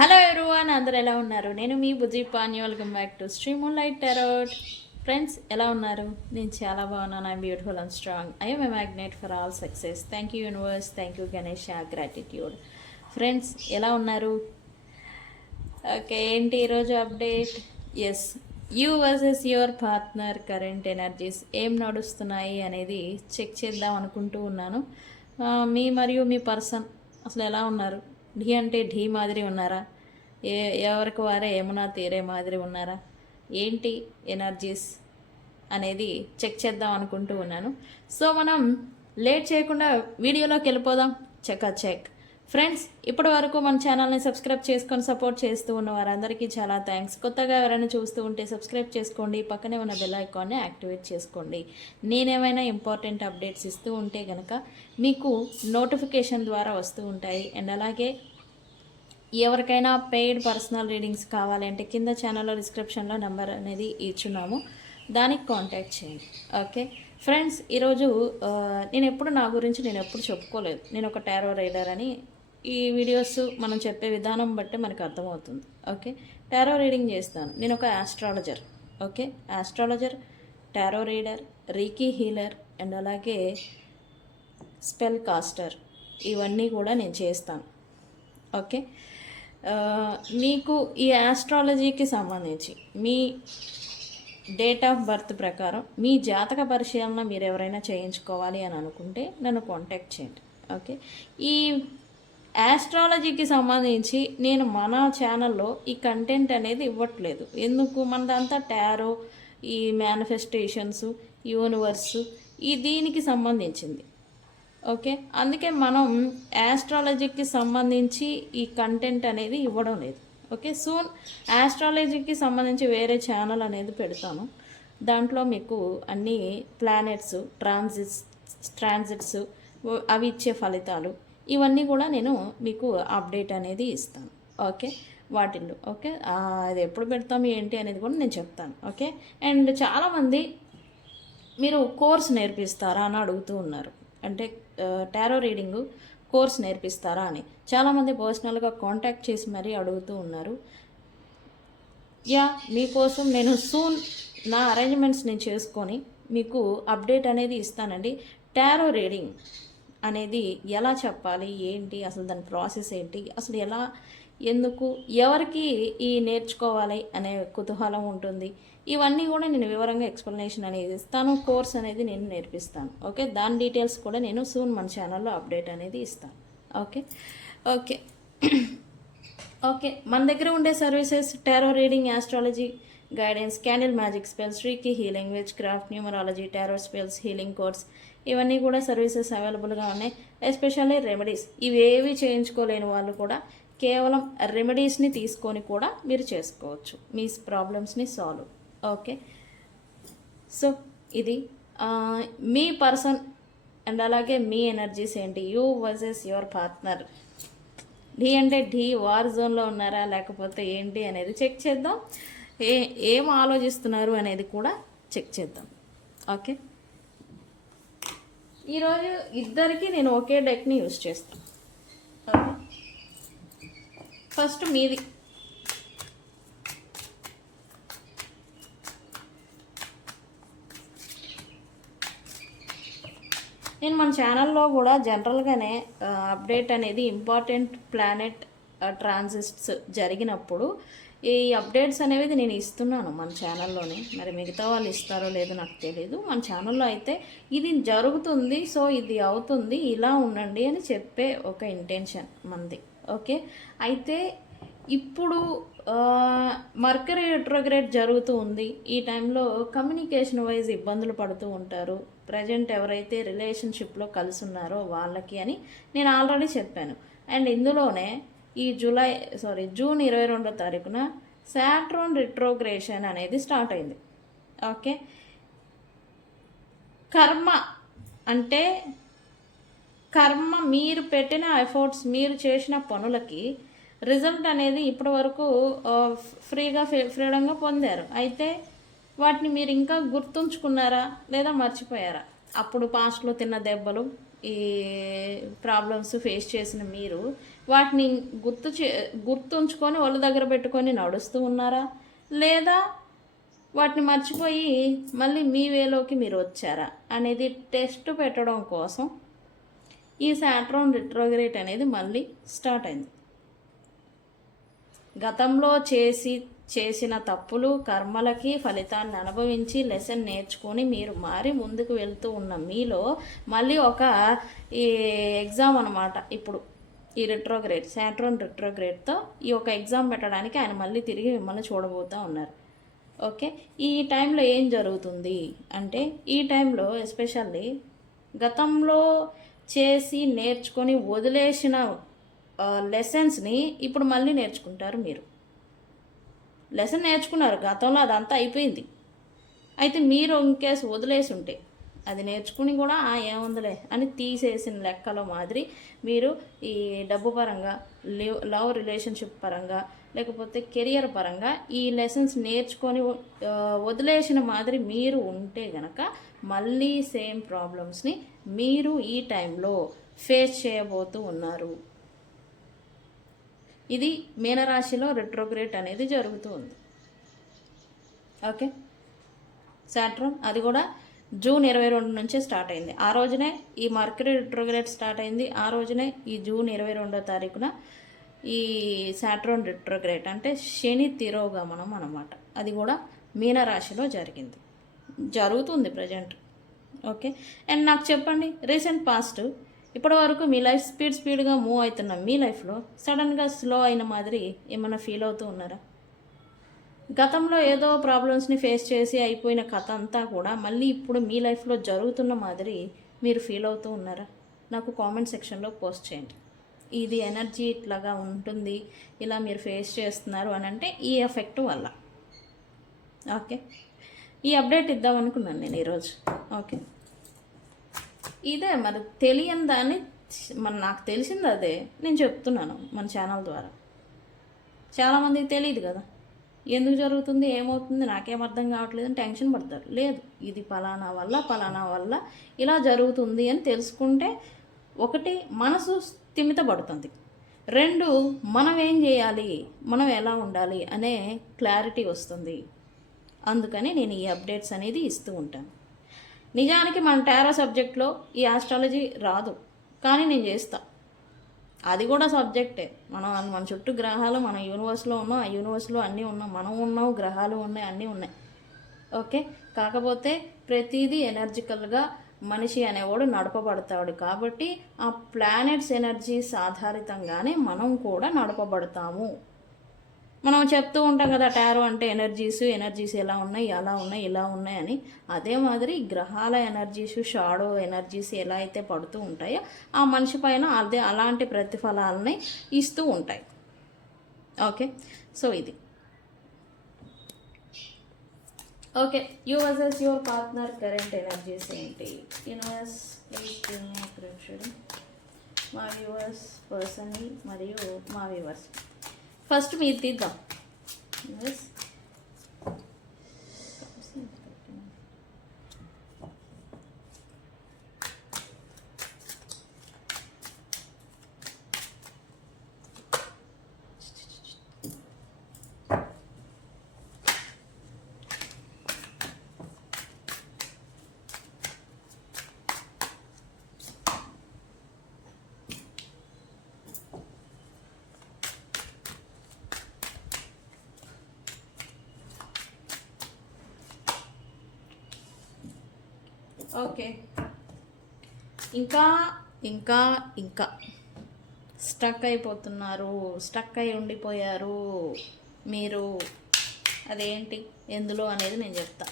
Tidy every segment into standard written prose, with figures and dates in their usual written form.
Hello everyone, అందరూ ఎలా ఉన్నారు? నేను మీ Bujji Pani. Welcome back to stream light tarot. Friends, ఎలా ఉన్నారు? నేను చాలా బాగున్నాను. I'm beautiful and strong. I'm a magnet for all success. Thank you universe, thank you Ganesh, gratitude. Friends, ఎలా ఉన్నారు? ఓకే, ఏంటి ఈరోజు update? Yes, you versus your partner current energies ఏం నడుస్తున్నాయి అనేది చెక్ చేద్దాం అనుకుంటూ ఉన్నాను. మీ మరియు మీ పర్సన్ అసలు ఎలా ఉన్నారు? ఢీ అంటే ఢీ మాదిరి ఉన్నారా? ఎవరికి వారే ఏమన్నా తీరే మాదిరి ఉన్నారా? ఏంటి ఎనర్జీస్ అనేది చెక్ చేద్దాం అనుకుంటూ ఉన్నాను. సో మనం లేట్ చేయకుండా వీడియోలోకి వెళ్ళిపోదాం. చెక్ ఫ్రెండ్స్, ఇప్పటి వరకు మన ఛానల్ని సబ్స్క్రైబ్ చేసుకొని సపోర్ట్ చేస్తూ ఉన్న వారందరికీ చాలా థ్యాంక్స్. కొత్తగా ఎవరైనా చూస్తూ ఉంటే సబ్స్క్రైబ్ చేసుకోండి, పక్కనే ఉన్న బెల్ ఐకాన్ని యాక్టివేట్ చేసుకోండి. నేనేమైనా ఇంపార్టెంట్ అప్డేట్స్ ఇస్తూ ఉంటే కనుక మీకు నోటిఫికేషన్ ద్వారా వస్తూ ఉంటాయి. అండ్ అలాగే ఎవరికైనా పెయిడ్ పర్సనల్ రీడింగ్స్ కావాలంటే కింద ఛానల్లో డిస్క్రిప్షన్లో నెంబర్ అనేది ఇచ్చున్నాము, దానికి కాంటాక్ట్ చేయండి. ఓకే ఫ్రెండ్స్, ఈరోజు నేను ఎప్పుడు చెప్పుకోలేదు నేను ఒక టారో రైడర్ అని. ఈ వీడియోస్ మనం చెప్పే విధానం బట్టి మనకు అర్థమవుతుంది. ఓకే, టారో రీడింగ్ చేస్తాను. నేను ఒక astrologer. Okay, astrologer, tarot reader, reiki healer and అలాగే స్పెల్ కాస్టర్, ఇవన్నీ కూడా నేను చేస్తాను. ఓకే, మీకు ఈ ఆస్ట్రాలజీకి సంబంధించి మీ డేట్ ఆఫ్ బర్త్ ప్రకారం మీ జాతక పరిశీలన మీరు ఎవరైనా చేయించుకోవాలి అని అనుకుంటే నన్ను కాంటాక్ట్ చేయండి. ఓకే, ఈ ఆస్ట్రాలజీకి సంబంధించి నేను మన ఛానల్లో ఈ కంటెంట్ అనేది ఇవ్వట్లేదు. ఎందుకు? మనదంతా టారో, ఈ మేనిఫెస్టేషన్స్, యూనివర్సు, ఈ దీనికి సంబంధించింది. ఓకే, అందుకే మనం ఆస్ట్రాలజీకి సంబంధించి ఈ కంటెంట్ అనేది ఇవ్వడం లేదు. ఓకే, సూన్ ఆస్ట్రాలజీకి సంబంధించి వేరే ఛానల్ అనేది పెడతాను. దాంట్లో మీకు అన్ని ప్లానెట్స్, ట్రాన్సిట్స్ అవి ఇచ్చే ఫలితాలు ఇవన్నీ కూడా నేను మీకు అప్డేట్ అనేది ఇస్తాను. ఓకే, వాటిల్లో ఓకే అది ఎప్పుడు పెడతాము ఏంటి అనేది కూడా నేను చెప్తాను. ఓకే, అండ్ చాలామంది మీరు కోర్స్ నేర్పిస్తారా అని అడుగుతూ ఉన్నారు. అంటే టారో రీడింగు కోర్స్ నేర్పిస్తారా అని చాలామంది పర్సనల్గా కాంటాక్ట్ చేసి మరీ అడుగుతూ ఉన్నారు. మీకోసం నేను సూన్ నా అరేంజ్మెంట్స్ నేను చేసుకొని మీకు అప్డేట్ అనేది ఇస్తానండి. టారో రీడింగ్ అనేది ఎలా చెప్పాలి, ఏంటి, అసలు దాని ప్రాసెస్ ఏంటి, అసలు ఎలా, ఎందుకు, ఎవరికి ఈ నేర్చుకోవాలి అనే కుతూహలం ఉంటుంది. ఇవన్నీ కూడా నేను వివరంగా ఎక్స్ప్లెనేషన్ అనేది ఇస్తాను. కోర్స్ అనేది నేను నేర్పిస్తాను. ఓకే, దాని డీటెయిల్స్ కూడా నేను సూన్ మన ఛానల్లో అప్డేట్ అనేది ఇస్తాను. ఓకే ఓకే ఓకే మన దగ్గర ఉండే services tarot reading, astrology guidance, candle magic spells, reiki healing, which craft, numerology, tarot spells, healing course, ఇవన్నీ కూడా సర్వీసెస్ అవైలబుల్గా ఉన్నాయి. ఎస్పెషల్లీ రెమెడీస్, ఇవేవి చేయించుకోలేని వాళ్ళు కూడా కేవలం రెమెడీస్ని తీసుకొని కూడా మీరు చేసుకోవచ్చు మీ ప్రాబ్లమ్స్ని సాల్వ్. ఓకే, సో ఇది మీ పర్సన్ అండ్ అలాగే మీ ఎనర్జీస్ ఏంటి, యూ వర్సెస్ యువర్ పార్ట్నర్. ఢీ అంటే ఢీ వార్ జోన్లో ఉన్నారా లేకపోతే ఏంటి అనేది చెక్ చేద్దాం. ఏం ఆలోచిస్తున్నారు అనేది కూడా చెక్ చేద్దాం. ఓకే, ఈరోజు ఇద్దరికి నేను ఒకే డెక్ని యూజ్ చేస్తాను. ఓకే, ఫస్ట్ మీది. నేను మన ఛానల్లో కూడా జనరల్గానే అప్డేట్ అనేది ఇంపార్టెంట్ ప్లానెట్ ట్రాన్సిట్స్ జరిగినప్పుడు ఈ అప్డేట్స్ అనేవి నేను ఇస్తున్నాను మన ఛానల్లోనే. మరి మిగతా వాళ్ళు ఇస్తారో లేదో నాకు తెలియదు. మన ఛానల్లో అయితే ఇది జరుగుతుంది, సో ఇది అవుతుంది, ఇలా ఉండండి అని చెప్పే ఒక ఇంటెన్షన్ మంది. ఓకే, అయితే ఇప్పుడు మర్కరీ రెట్రోగ్రేడ్ జరుగుతూ ఉంది. ఈ టైంలో కమ్యూనికేషన్ వైజ్ ఇబ్బందులు పడుతూ ఉంటారు. ప్రజెంట్ ఎవరైతే రిలేషన్షిప్లో కలిసి ఉన్నారో వాళ్ళకి అని నేను ఆల్రెడీ చెప్పాను. అండ్ ఇందులోనే ఈ జూన్ 22వ తారీఖున సాట్రన్ రిట్రోగ్రేషన్ అనేది స్టార్ట్ అయింది. ఓకే, కర్మ అంటే మీరు పెట్టిన ఎఫర్ట్స్, మీరు చేసిన పనులకి రిజల్ట్ అనేది ఇప్పటి వరకు ఫ్రీడంగా పొందారు. అయితే వాటిని మీరు ఇంకా గుర్తుంచుకున్నారా లేదా మర్చిపోయారా? అప్పుడు పాస్ట్లో తిన్న దెబ్బలు ఈ ప్రాబ్లమ్స్ ఫేస్ చేసిన మీరు వాటిని గుర్తుంచుకొని వాళ్ళ దగ్గర పెట్టుకొని నడుస్తూ ఉన్నారా, లేదా వాటిని మర్చిపోయి మళ్ళీ మీ వేలోకి మీరు వచ్చారా అనేది టెస్ట్ పెట్టడం కోసం ఈ సాట్రాన్ రిట్రోగ్రేట్ అనేది మళ్ళీ స్టార్ట్ అయింది. గతంలో చేసిన తప్పులు కర్మలకి ఫలితాన్ని అనుభవించి లెసన్ నేర్చుకొని మీరు మారి ముందుకు వెళ్తూ ఉన్న మీలో మళ్ళీ ఒక ఈ ఎగ్జామ్ అనమాట. ఇప్పుడు ఈ సాట్రాన్ రిట్రోగ్రేడ్తో ఈ ఒక ఎగ్జామ్ పెట్టడానికి ఆయన మళ్ళీ తిరిగి మిమ్మల్ని చూడబోతూ ఉన్నారు. ఓకే, ఈ టైంలో ఏం జరుగుతుంది అంటే, ఈ టైంలో ఎస్పెషల్లీ గతంలో నేర్చుకొని వదిలేసిన లెసన్స్ని ఇప్పుడు మళ్ళీ నేర్చుకుంటారు. మీరు లెసన్ నేర్చుకున్నారు, గతంలో అదంతా అయిపోయింది. అయితే మీరు ఇంకేసి వదిలేసి ఉంటే అది నేర్చుకుని కూడా ఏముందిలే అని తీసేసిన లెక్కల మాదిరి మీరు ఈ డబ్బు పరంగా, లవ్ రిలేషన్షిప్ పరంగా, లేకపోతే కెరియర్ పరంగా ఈ లెసన్స్ నేర్చుకొని వదిలేసిన మాదిరి మీరు ఉంటే గనక మళ్ళీ సేమ్ ప్రాబ్లమ్స్ని మీరు ఈ టైంలో ఫేస్ చేయబోతూ ఉన్నారు. ఇది మీనరాశిలో రెట్రోగ్రేట్ అనేది జరుగుతూ ఉంది. ఓకే, సాట్రాన్ అది కూడా జూన్ 22 నుంచే స్టార్ట్ అయింది. ఆ రోజునే ఈ మర్కరీ రెట్రోగ్రేట్ స్టార్ట్ అయింది. ఆ రోజునే ఈ జూన్ 22వ తారీఖున ఈ సాట్రాన్ రెట్రోగ్రేట్ అంటే శని తిరోగమనం అన్నమాట. అది కూడా మీనరాశిలో జరుగుతుంది ప్రజెంట్. ఓకే, అండ్ నాకు చెప్పండి, రీసెంట్ పాస్ట్ ఇప్పటి వరకు మీ లైఫ్ స్పీడ్గా మూవ్ అవుతున్న మీ లైఫ్లో సడన్గా స్లో అయిన మాదిరి ఏమైనా ఫీల్ అవుతూ ఉన్నారా? గతంలో ఏదో ప్రాబ్లమ్స్ని ఫేస్ చేసి అయిపోయిన కథ అంతా కూడా మళ్ళీ ఇప్పుడు మీ లైఫ్లో జరుగుతున్న మాదిరి మీరు ఫీల్ అవుతూ ఉన్నారా? నాకు కామెంట్ సెక్షన్లో పోస్ట్ చేయండి. ఇది ఎనర్జీ ఇట్లాగా ఉంటుంది, ఇలా మీరు ఫేస్ చేస్తున్నారు అని అంటే ఈ ఎఫెక్ట్ వల్ల. ఓకే, ఈ అప్డేట్ ఇద్దామనుకున్నాను నేను ఈరోజు. ఓకే, ఇదే మరి తెలియని దాన్ని నాకు తెలిసింది అదే నేను చెప్తున్నాను మన ఛానల్ ద్వారా. చాలామందికి తెలియదు కదా, ఎందుకు జరుగుతుంది, ఏమవుతుంది, నాకేం అర్థం కావట్లేదు అని టెన్షన్ పడతారు. లేదు, ఇది పలానా వల్ల ఇలా జరుగుతుంది అని తెలుసుకుంటే, ఒకటి మనసు స్థిమితపడుతుంది, రెండు మనం ఏం చేయాలి, మనం ఎలా ఉండాలి అనే క్లారిటీ వస్తుంది. అందుకని నేను ఈ అప్డేట్స్ అనేది ఇస్తూ ఉంటాను. నిజానికి మన టారో సబ్జెక్ట్లో ఈ ఆస్ట్రాలజీ రాదు, కానీ నేను చేస్తా. అది కూడా సబ్జెక్టే. మన చుట్టూ గ్రహాలు, మన యూనివర్స్లో ఉన్నాం, ఆ యూనివర్స్లో అన్నీ ఉన్నాం, మనం ఉన్నాం, గ్రహాలు ఉన్నాయి, అన్నీ ఉన్నాయి. ఓకే, కాకపోతే ప్రతిదీ ఎనర్జికల్గా మనిషి అనేవాడు నడపబడతాడు. కాబట్టి ఆ ప్లానెట్స్ ఎనర్జీస్ ఆధారితంగానే మనం కూడా నడపబడతాము. మనం చెప్తూ ఉంటాం కదా, టారో అంటే ఎనర్జీస్ ఎలా ఉన్నాయి, అలా ఉన్నాయి, ఇలా ఉన్నాయి అని. అదే మాదిరి గ్రహాల ఎనర్జీస్, షాడో ఎనర్జీస్ ఎలా అయితే పడుతూ ఉంటాయో ఆ మనిషి పైన అలాంటి ప్రతిఫలాలని ఇస్తూ ఉంటాయి. ఓకే, సో ఇది. Okay, you versus your partner current energies ఏంటి? Universe please give me prediction. మా వ్యూవర్స్ పర్సన్ని మరియు మా వ్యూవర్స్ ఫస్ట్ మీరు తీద్దాం. ఓకే, ఇంకా స్టక్ అయి ఉండిపోయారు మీరు. అదేంటి, ఎందులో అనేది నేను చెప్తా.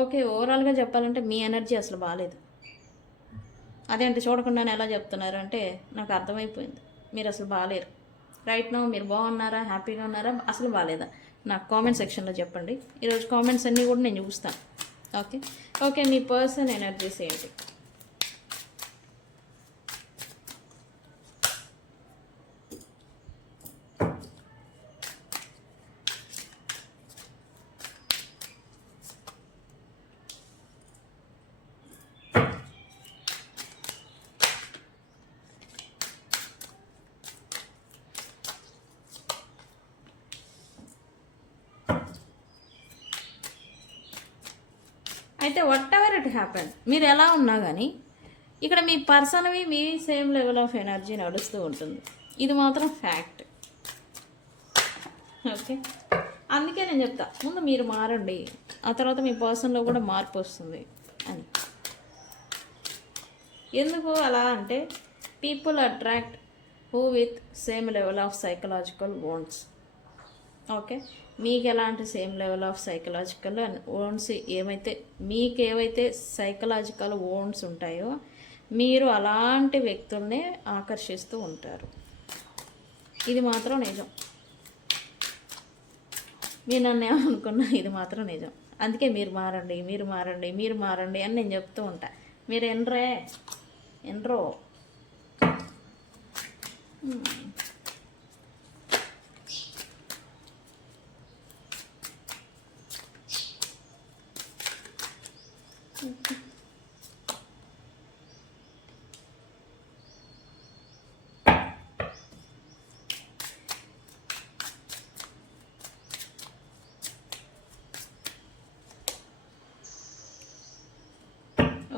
ఓకే, ఓవరాల్గా చెప్పాలంటే మీ ఎనర్జీ అసలు బాగాలేదు. అదేంటి చూడకుండానే ఎలా చెప్తున్నారు అంటే నాకు అర్థమైపోయింది, మీరు అసలు బాగాలేరు. రైట్ నౌ మీరు బాగున్నారా, హ్యాపీగా ఉన్నారా, అసలు బాగాలేదా? నాకు కామెంట్ సెక్షన్లో చెప్పండి. ఈరోజు కామెంట్స్ అన్నీ కూడా నేను చూస్తాను. ఓకే ఓకే, మీ పర్సన్ ఎనర్జీస్ ఏంటి? అయితే వాట్ ఎవర్ ఇట్ హ్యాపెన్, మీరు ఎలా ఉన్నా కానీ ఇక్కడ మీ పర్సన్వి మీ సేమ్ లెవెల్ ఆఫ్ ఎనర్జీ నడుస్తూ ఉంటుంది. ఇది మాత్రం ఫ్యాక్ట్. ఓకే, అందుకే నేను చెప్తా, ముందు మీరు మారండి, ఆ తర్వాత మీ పర్సన్లో కూడా మార్పు వస్తుంది అని. ఎందుకు అలా అంటే people attract who with same level of psychological wounds. Okay, మీకు ఎలాంటి same level of psychological wounds ఏవైతే సైకలాజికల్ ఓన్స్ ఉంటాయో మీరు అలాంటి వ్యక్తుల్ని ఆకర్షిస్తూ ఉంటారు. ఇది మాత్రం నిజం. మీరు నన్ను ఏమనుకున్నా ఇది మాత్రం నిజం. అందుకే మీరు మారండి, మీరు మారండి, మీరు మారండి అని నేను చెప్తూ ఉంటా. మీరు ఎన్రో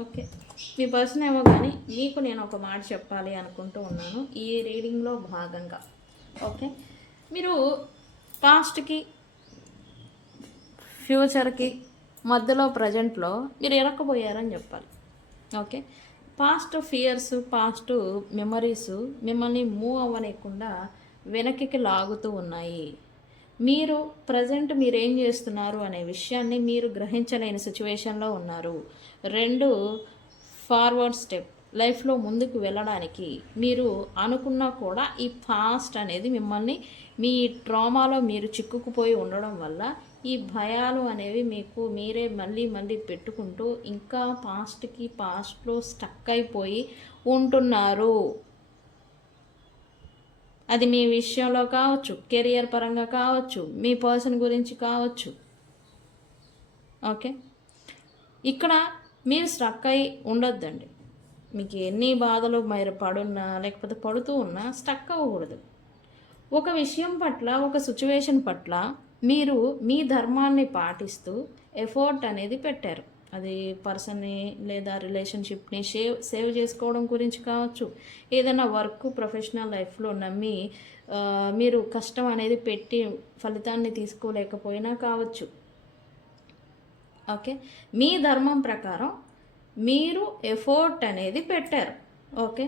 ఓకే, మీ పర్సన్ ఏమో కానీ మీకు నేను ఒక మాట చెప్పాలి అనుకుంటూ ఉన్నాను ఈ రీడింగ్లో భాగంగా. ఓకే, మీరు పాస్ట్కి ఫ్యూచర్కి మధ్యలో ప్రజెంట్లో మీరు ఇరక్కపోయారని చెప్పాలి. Okay, past fears, past memories మిమ్మల్ని మూవ్ అవ్వలేకుండా వెనక్కి లాగుతూ ఉన్నాయి. మీరు ప్రజెంట్ మీరు ఏం చేస్తున్నారు అనే విషయాన్ని మీరు గ్రహించలేని సిచ్యువేషన్లో ఉన్నారు. 2 ఫార్వర్డ్ స్టెప్ లైఫ్లో ముందుకు వెళ్ళడానికి మీరు అనుకున్నా కూడా ఈ పాస్ట్ అనేది మిమ్మల్ని మీ ట్రామాలో మీరు చిక్కుకుపోయి ఉండడం వల్ల ఈ భయాలు అనేవి మీకు మీరే మళ్ళీ మళ్ళీ పెట్టుకుంటూ ఇంకా పాస్ట్లో స్టక్ అయిపోయి ఉంటున్నారు. అది మీ విషయంలో కావచ్చు, కెరియర్ పరంగా కావచ్చు, మీ పర్సన్ గురించి కావచ్చు. ఓకే, ఇక్కడ మీరు స్టక్ అయి ఉండొద్దండి. మీకు ఎన్ని బాధలు మీరు పడున్నా లేకపోతే పడుతూ ఉన్నా స్టక్ అవ్వకూడదు. ఒక విషయం పట్ల, ఒక సిచ్యువేషన్ పట్ల మీరు మీ ధర్మాన్ని పాటిస్తూ ఎఫర్ట్ అనేది పెట్టారు. అది పర్సన్ని లేదా రిలేషన్షిప్ని సేవ్ చేసుకోవడం గురించి కావచ్చు, ఏదైనా వర్క్ ప్రొఫెషనల్ లైఫ్లో నమ్మి మీరు కష్టం అనేది పెట్టి ఫలితాన్ని తీసుకోలేకపోయినా కావచ్చు. ఓకే, మీ ధర్మం ప్రకారం మీరు ఎఫర్ట్ అనేది పెట్టారు. ఓకే,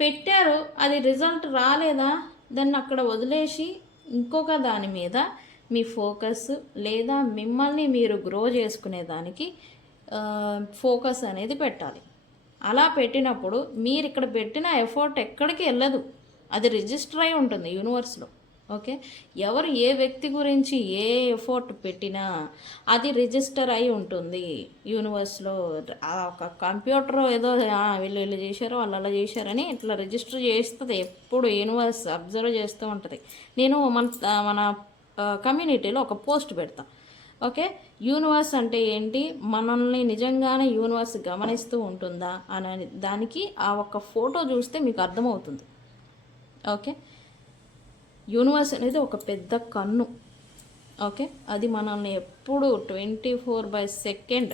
పెట్టారు, అది రిజల్ట్ రాలేదా, దాన్ని అక్కడ వదిలేసి ఇంకొక దాని మీద మీ ఫోకస్ లేదా మిమ్మల్ని మీరు గ్రో చేసుకునేదానికి ఫోకస్ అనేది పెట్టాలి. అలా పెట్టినప్పుడు మీరు ఇక్కడ పెట్టిన ఎఫర్ట్ ఎక్కడికి వెళ్ళదు, అది రిజిస్టర్ అయి ఉంటుంది యూనివర్స్లో. ఓకే, ఎవరు ఏ వ్యక్తి గురించి ఏ ఎఫర్ట్ పెట్టినా అది రిజిస్టర్ అయి ఉంటుంది యూనివర్స్లో. ఒక కంప్యూటర్ ఏదో వీళ్ళు చేశారో వాళ్ళు అలా చేశారని ఇట్లా రిజిస్టర్ చేస్తుంది. ఎప్పుడు యూనివర్స్ అబ్జర్వ్ చేస్తూ ఉంటుంది. నేను మన కమ్యూనిటీలో ఒక పోస్ట్ పెడతా. ఓకే, యూనివర్స్ అంటే ఏంటి, మనల్ని నిజంగానే యూనివర్స్ గమనిస్తూ ఉంటుందా అని దానికి ఆ ఒక్క ఫోటో చూస్తే మీకు అర్థమవుతుంది. ఓకే, యూనివర్స్ అనేది ఒక పెద్ద కన్ను. ఓకే, అది మనల్ని ఎప్పుడు 24/7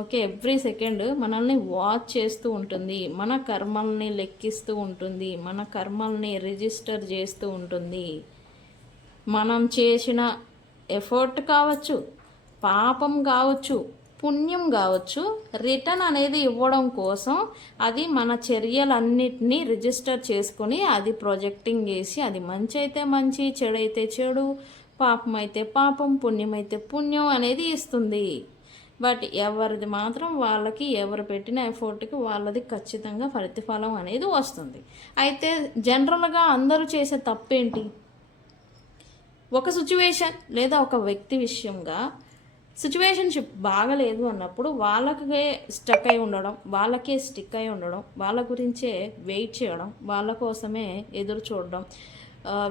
ఓకే ఎవ్రీ సెకండ్ మనల్ని వాచ్ చేస్తూ ఉంటుంది, మన కర్మల్ని లెక్కిస్తూ ఉంటుంది, మన కర్మల్ని రిజిస్టర్ చేస్తూ ఉంటుంది. మనం చేసిన ఎఫర్ట్ కావచ్చు, పాపం కావచ్చు, పుణ్యం కావచ్చు, రిటర్న్ అనేది ఇవ్వడం కోసం అది మన చర్యలన్నిటినీ రిజిస్టర్ చేసుకొని అది ప్రొజెక్టింగ్ చేసి అది మంచి అయితే మంచి, చెడు అయితే చెడు, పాపం అయితే పాపం, పుణ్యం అయితే పుణ్యం అనేది ఇస్తుంది. బట్ ఎవరిది మాత్రం వాళ్ళకి, ఎవరు పెట్టిన ఎఫర్ట్కి వాళ్ళది ఖచ్చితంగా ప్రతిఫలం అనేది వస్తుంది. అయితే జనరల్గా అందరూ చేసే తప్పేంటి, ఒక సిచ్యువేషన్ లేదా ఒక వ్యక్తి విషయంగా సిచ్యువేషన్షిప్ బాగలేదు అన్నప్పుడు వాళ్ళకే స్టక్ అయి ఉండడం, వాళ్ళకే స్టిక్ అయి ఉండడం, వాళ్ళ గురించే వెయిట్ చేయడం, వాళ్ళ కోసమే ఎదురు చూడడం,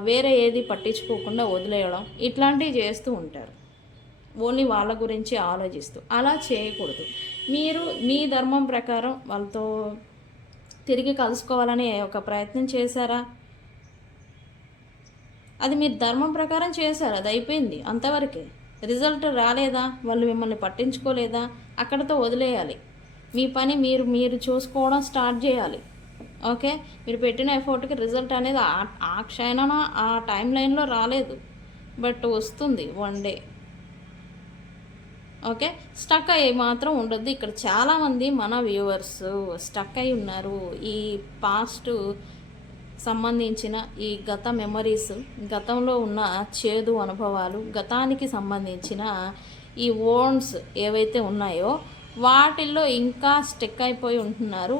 వేరే ఏది పట్టించుకోకుండా వదిలేయడం, ఇట్లాంటివి చేస్తూ ఉంటారు. ఓన్లీ వాళ్ళ గురించి ఆలోచిస్తూ. అలా చేయకూడదు. మీరు మీ ధర్మం ప్రకారం వాళ్ళతో తిరిగి కలుసుకోవాలని ఒక ప్రయత్నం చేశారా, అది మీరు ధర్మం ప్రకారం చేశారు, అది అయిపోయింది, అంతవరకే. రిజల్ట్ రాలేదా, వాళ్ళు మిమ్మల్ని పట్టించుకోలేదా, అక్కడితో వదిలేయాలి. మీ పని మీరు మీరు చూసుకోవడం స్టార్ట్ చేయాలి. ఓకే, మీరు పెట్టిన ఎఫర్ట్కి రిజల్ట్ అనేది ఆ క్షణాన ఆ టైం లైన్లో రాలేదు, బట్ వస్తుంది వన్ డే. ఓకే, స్టక్ అయ్యి మాత్రం ఉండొద్దు. ఇక్కడ చాలామంది మన వ్యూవర్స్ స్టక్ అయి ఉన్నారు. ఈ పాస్ట్ సంబంధించిన ఈ గత మెమరీస్, గతంలో ఉన్న చేదు అనుభవాలు, గతానికి సంబంధించిన ఈ ఓన్స్ ఏవైతే ఉన్నాయో వాటిల్లో ఇంకా స్టక్ అయిపోయి ఉంటున్నారు.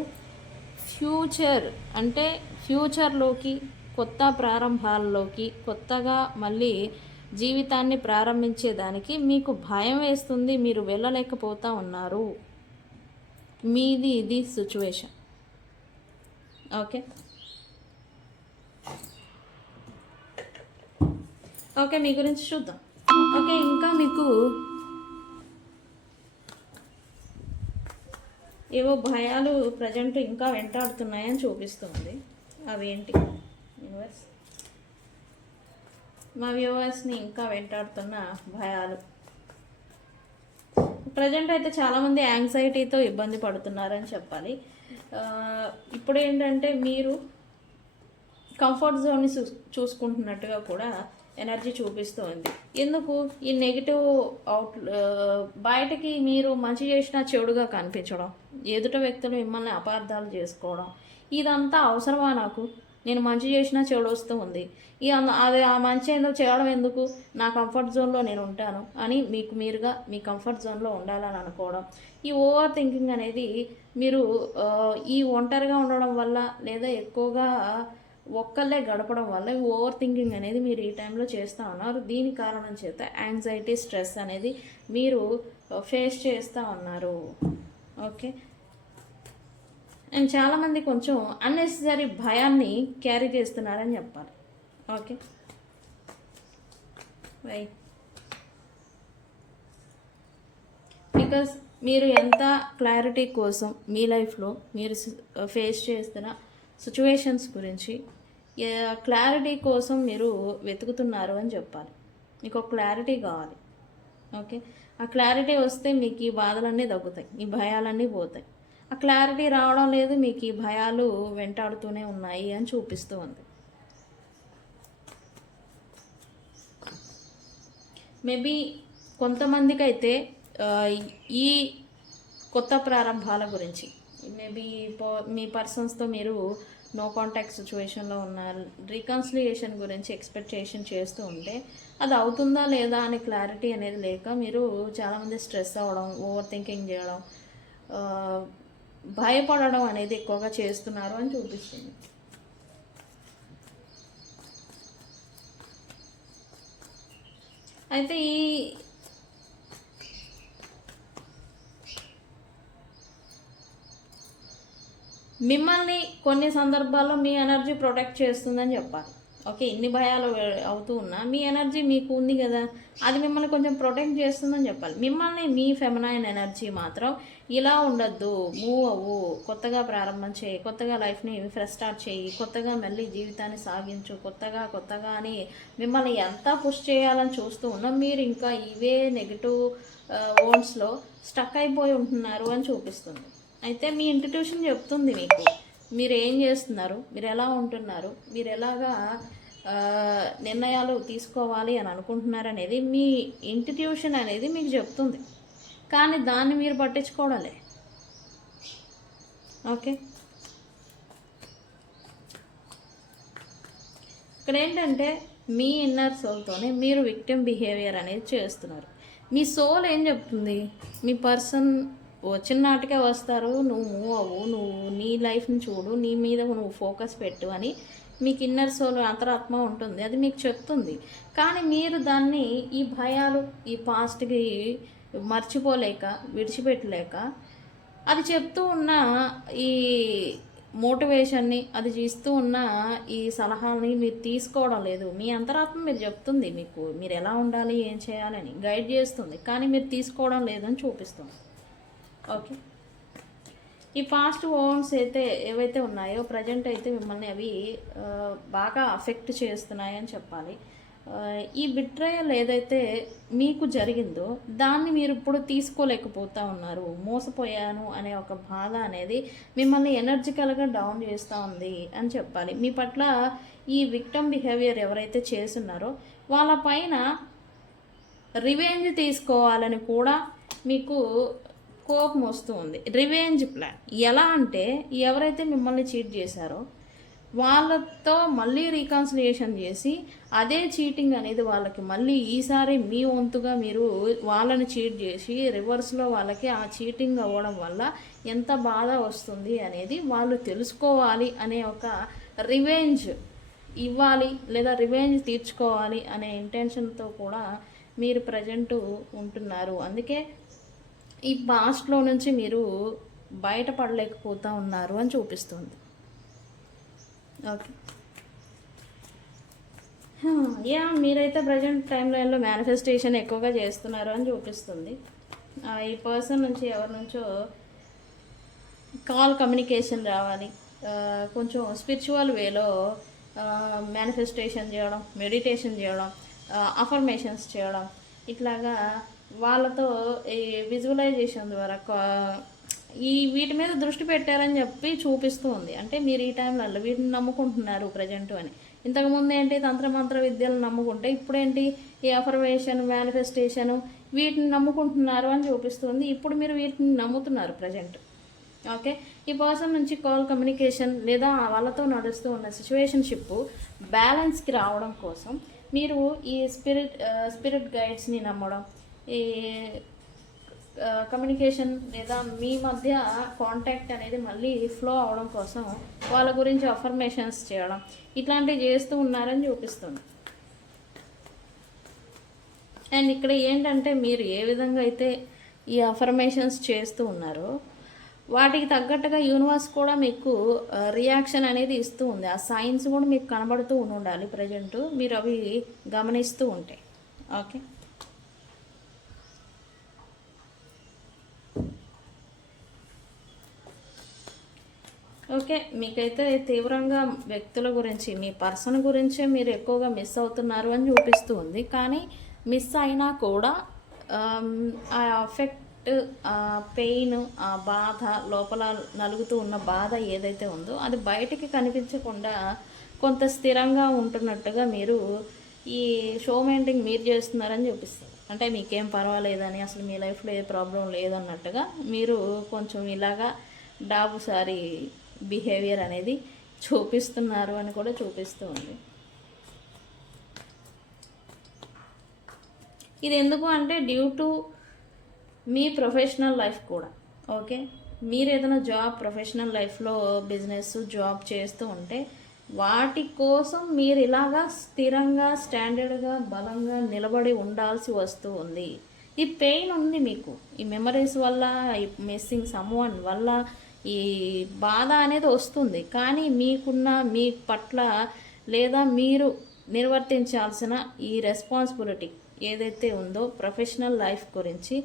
ఫ్యూచర్ అంటే ఫ్యూచర్లోకి, కొత్త ప్రారంభాల్లోకి, కొత్తగా మళ్ళీ జీవితాన్ని ప్రారంభించేదానికి మీకు భయం వేస్తుంది, మీరు వెళ్ళలేకపోతూ ఉన్నారు. మీది ఇది సిచ్యువేషన్. ఓకే ఓకే, మీ గురించి చూద్దాం. ఓకే, ఇంకా మీకు ఏవో భయాలు ప్రజెంట్ ఇంకా వెంటాడుతున్నాయని చూపిస్తుంది. అవేంటి యూనివర్స్? మా వ్యూవర్స్ని ఇంకా వెంటాడుతున్న భయాలు. ప్రజెంట్ అయితే చాలామంది యాంగ్జైటీతో ఇబ్బంది పడుతున్నారని చెప్పాలి. ఇప్పుడు ఏంటంటే మీరు కంఫర్ట్ జోన్ని చూసుకుంటున్నట్టుగా కూడా ఎనర్జీ చూపిస్తూ ఉంది. ఎందుకు ఈ నెగిటివ్ బయటకి మీరు మంచి చేసినా చెడుగా కనిపించడం, ఎదుట వ్యక్తులు మిమ్మల్ని అపార్థాలు చేసుకోవడం, ఇదంతా అవసరమా నాకు? నేను మంచి చేసినా చెడు వస్తూ ఉంది, అది ఆ మంచి ఏదో చేయడం ఎందుకు, నా కంఫర్ట్ జోన్లో నేను ఉంటాను అని మీకు మీరుగా మీ కంఫర్ట్ జోన్లో ఉండాలని అనుకోవడం, ఈ ఓవర్ థింకింగ్ అనేది మీరు ఈ ఒంటరిగా ఉండడం వల్ల లేదా ఎక్కువగా ఒక్కళ్ళే గడపడం వల్ల ఓవర్ థింకింగ్ అనేది మీరు ఈ టైంలో చేస్తూ ఉన్నారు. దీని కారణం చేత యాంగ్జైటీ, స్ట్రెస్ అనేది మీరు ఫేస్ చేస్తూ ఉన్నారు. ఓకే, అండ్ చాలామంది కొంచెం అన్నెసరీ భయాన్ని క్యారీ చేస్తున్నారని చెప్పాలి. Okay, why? బికాస్ మీరు ఎంత క్లారిటీ కోసం మీ లైఫ్లో మీరు ఫేస్ చేస్తున్న సిచ్యువేషన్స్ గురించి క్లారిటీ కోసం మీరు వెతుకుతున్నారు అని చెప్పాలి. మీకు ఒక క్లారిటీ కావాలి. ఓకే, ఆ క్లారిటీ వస్తే మీకు ఈ బాధలన్నీ తగ్గుతాయి, ఈ భయాలన్నీ పోతాయి. ఆ క్లారిటీ రావడం లేదు, మీకు ఈ భయాలు వెంటాడుతూనే ఉన్నాయి అని చూపిస్తూ ఉంది. మేబీ కొంతమందికి అయితే ఈ కొత్త ప్రారంభాల గురించి, మేబీ మీ పర్సన్స్తో మీరు నో కాంటాక్ట్ సిచ్యువేషన్లో ఉన్నారు, రీకన్సిలియేషన్ గురించి ఎక్స్పెక్టేషన్ చేస్తూ ఉంటే అది అవుతుందా లేదా అనే క్లారిటీ అనేది లేక మీరు చాలామంది స్ట్రెస్ అవ్వడం, ఓవర్ థింకింగ్ చేయడం, భయపడడం అనేది ఎక్కువగా చేస్తున్నారు అని చూపిస్తుంది. అయితే మిమ్మల్ని కొన్ని సందర్భాల్లో మీ ఎనర్జీ ప్రొటెక్ట్ చేస్తుందని చెప్పాలి. ఓకే, ఇన్ని భయాలు అవుతూ ఉన్నా మీ ఎనర్జీ మీకు ఉంది కదా, అది మిమ్మల్ని కొంచెం ప్రొటెక్ట్ చేస్తుందని చెప్పాలి. మిమ్మల్ని మీ ఫెమినైన్ ఎనర్జీ మాత్రం ఇలా ఉండొద్దు, మూవ్ అవ్వు, కొత్తగా ప్రారంభం చేయి, కొత్తగా లైఫ్ని ఫ్రెష్ స్టార్ట్ చేయి, కొత్తగా మళ్ళీ జీవితాన్ని సాగించు, కొత్తగా అని మిమ్మల్ని ఎంత పుష్ చేయాలని చూస్తూ ఉన్నాం. మీరు ఇంకా ఇవే నెగిటివ్ ఓన్స్లో స్టక్ అయిపోయి ఉంటున్నారు అని చూపిస్తుంది. అయితే మీ ఇంట్యూషన్ చెప్తుంది మీకు మీరు ఏం చేస్తున్నారు, మీరు ఎలా ఉంటున్నారు, మీరు ఎలాగా నిర్ణయాలు తీసుకోవాలి అని అనుకుంటున్నారు అనేది మీ ఇంట్యూషన్ అనేది మీకు చెప్తుంది. కానీ దాన్ని మీరు పట్టించుకోవడలే. ఓకే, ఇక్కడ ఏంటంటే మీ ఇన్నర్ సోల్తోనే మీరు విక్టిమ్ బిహేవియర్ అనేది చేస్తున్నారు. మీ సోల్ ఏం చెప్తుంది? మీ పర్సన్ వచ్చిన నాటికే వస్తారు, నువ్వు మూవ్ అవ్వు, నువ్వు నీ లైఫ్ని చూడు, నీ మీద నువ్వు ఫోకస్ పెట్టు అని మీకు ఇన్నర్ సోల్ అంతరాత్మ ఉంటుంది, అది మీకు చెప్తుంది. కానీ మీరు దాన్ని ఈ భయాలు, ఈ పాస్ట్కి మర్చిపోలేక, విడిచిపెట్టలేక, అది చెప్తూ ఉన్న ఈ మోటివేషన్ని, అది ఇస్తూ ఉన్న ఈ సలహాలని మీరు తీసుకోవడం లేదు. మీ అంతరాత్మ మీరు చెప్తుంది, మీకు మీరు ఎలా ఉండాలి, ఏం చేయాలని గైడ్ చేస్తుంది, కానీ మీరు తీసుకోవడం లేదని చూపిస్తుంది. ఓకే, ఈ పాస్ట్ ఓన్స్ అయితే ఏవైతే ఉన్నాయో ప్రజెంట్ అయితే మిమ్మల్ని అవి బాగా అఫెక్ట్ చేస్తున్నాయని చెప్పాలి. ఈ బిట్రయల్ ఏదైతే మీకు జరిగిందో దాన్ని మీరు ఇప్పుడు తీసుకోలేకపోతూ ఉన్నారు. మోసపోయాను అనే ఒక బాధ అనేది మిమ్మల్ని ఎనర్జికల్గా డౌన్ చేస్తూ ఉంది అని చెప్పాలి. మీ పట్ల ఈ విక్టమ్ బిహేవియర్ ఎవరైతే చేస్తున్నారో వాళ్ళ పైన రివెంజ్ తీసుకోవాలని కూడా మీకు కోపం వస్తూ ఉంది. రివెంజ్ ప్లాన్ ఎలా అంటే, ఎవరైతే మిమ్మల్ని చీట్ చేశారో వాళ్ళతో మళ్ళీ రీకన్సిలియేషన్ చేసి అదే చీటింగ్ అనేది వాళ్ళకి మళ్ళీ ఈసారి మీ వంతుగా మీరు వాళ్ళని చీట్ చేసి రివర్స్లో వాళ్ళకి ఆ చీటింగ్ అవ్వడం వల్ల ఎంత బాధ వస్తుంది అనేది వాళ్ళు తెలుసుకోవాలి అనే ఒక రివెంజ్ ఇవ్వాలి లేదా రివెంజ్ తీర్చుకోవాలి అనే ఇంటెన్షన్తో కూడా మీరు ప్రజెంట్ ఉంటున్నారు. అందుకే ఈ పాస్ట్లో నుంచి మీరు బయటపడలేకపోతూ ఉన్నారు అని చూపిస్తుంది. ఓకే, మీరైతే ప్రజెంట్ టైంలో మేనిఫెస్టేషన్ ఎక్కువగా చేస్తున్నారు అని చూపిస్తుంది. ఈ పర్సన్ నుంచి ఎవరి నుంచో కాల్ కమ్యూనికేషన్ రావాలి, కొంచెం స్పిరిచువల్ వేలో మేనిఫెస్టేషన్ చేయడం, మెడిటేషన్ చేయడం, అఫర్మేషన్స్ చేయడం, ఇట్లాగా వాళ్ళతో ఈ విజువలైజేషన్ ద్వారా వీటి మీద దృష్టి పెట్టారని చెప్పి చూపిస్తూ ఉంది. అంటే మీరు ఈ టైంలలో వీటిని నమ్ముకుంటున్నారు ప్రజెంట్ అని. ఇంతకుముందు ఏంటి తంత్రమంత్ర విద్యలను నమ్ముకుంటే ఇప్పుడేంటి ఈ అఫర్మేషన్, మేనిఫెస్టేషను వీటిని నమ్ముకుంటున్నారు అని చూపిస్తుంది. ఇప్పుడు మీరు వీటిని నమ్ముతున్నారు ప్రజెంట్. ఓకే, ఈ పర్సన్ నుంచి కాల్ కమ్యూనికేషన్ లేదా వాళ్ళతో నడుస్తూ ఉన్న సిచ్యువేషన్షిప్ బ్యాలెన్స్కి రావడం కోసం మీరు ఈ స్పిరిట్ గైడ్స్ని నమ్మడం, ఈ కమ్యూనికేషన్ లేదా మీ మధ్య కాంటాక్ట్ అనేది మళ్ళీ ఫ్లో అవడం కోసం వాళ్ళ గురించి అఫర్మేషన్స్ చేయడం, ఇట్లాంటివి చేస్తూ ఉన్నారని చూపిస్తుంది. అండ్ ఇక్కడ ఏంటంటే మీరు ఏ విధంగా అయితే ఈ అఫర్మేషన్స్ చేస్తూ ఉన్నారో వాటికి తగ్గట్టుగా యూనివర్స్ కూడా మీకు రియాక్షన్ అనేది ఇస్తూ ఉంది. ఆ సైన్స్ కూడా మీకు కనబడుతూ ఉండాలి ప్రజెంట్, మీరు అవి గమనిస్తూ ఉంటాయి. ఓకే, ఓకే, మీకైతే తీవ్రంగా వ్యక్తుల గురించి, మీ పర్సన్ గురించే మీరు ఎక్కువగా మిస్ అవుతున్నారు అని చూపిస్తూ ఉంది. కానీ మిస్ అయినా కూడా ఆ ఎఫెక్ట్, ఆ పెయిన్, ఆ బాధ, లోపల నలుగుతూ ఉన్న బాధ ఏదైతే ఉందో అది బయటికి కనిపించకుండా కొంత స్థిరంగా ఉంటున్నట్టుగా మీరు ఈ షో మెయింటింగ్ మీరు చేస్తున్నారని చూపిస్తుంది. అంటే మీకేం పర్వాలేదని, అసలు మీ లైఫ్లో ఏ ప్రాబ్లం లేదన్నట్టుగా మీరు కొంచెం ఇలాగా డాబుసారి బిహేవియర్ అనేది చూపిస్తున్నారు అని కూడా చూపిస్తూ ఉంది. ఇది ఎందుకు అంటే due to me professional life కూడా. ఓకే, మీరు ఏదైనా జాబ్, ప్రొఫెషనల్ లైఫ్లో బిజినెస్, జాబ్ చేస్తూ ఉంటే వాటి కోసం మీరు ఇలాగా స్థిరంగా, స్టాండర్డ్గా, బలంగా నిలబడి ఉండాల్సి వస్తూ ఉంది. ఈ పెయిన్ ఉంది మీకు, ఈ మెమరీస్ వల్ల, ఈ మిస్సింగ్ సమ్వన్ వల్ల ఈ బాధ అనేది వస్తుంది. కానీ మీకున్న మీ పట్ల లేదా మీరు నిర్వర్తించాల్సిన ఈ రెస్పాన్సిబిలిటీ ఏదైతే ఉందో ప్రొఫెషనల్ లైఫ్ గురించి,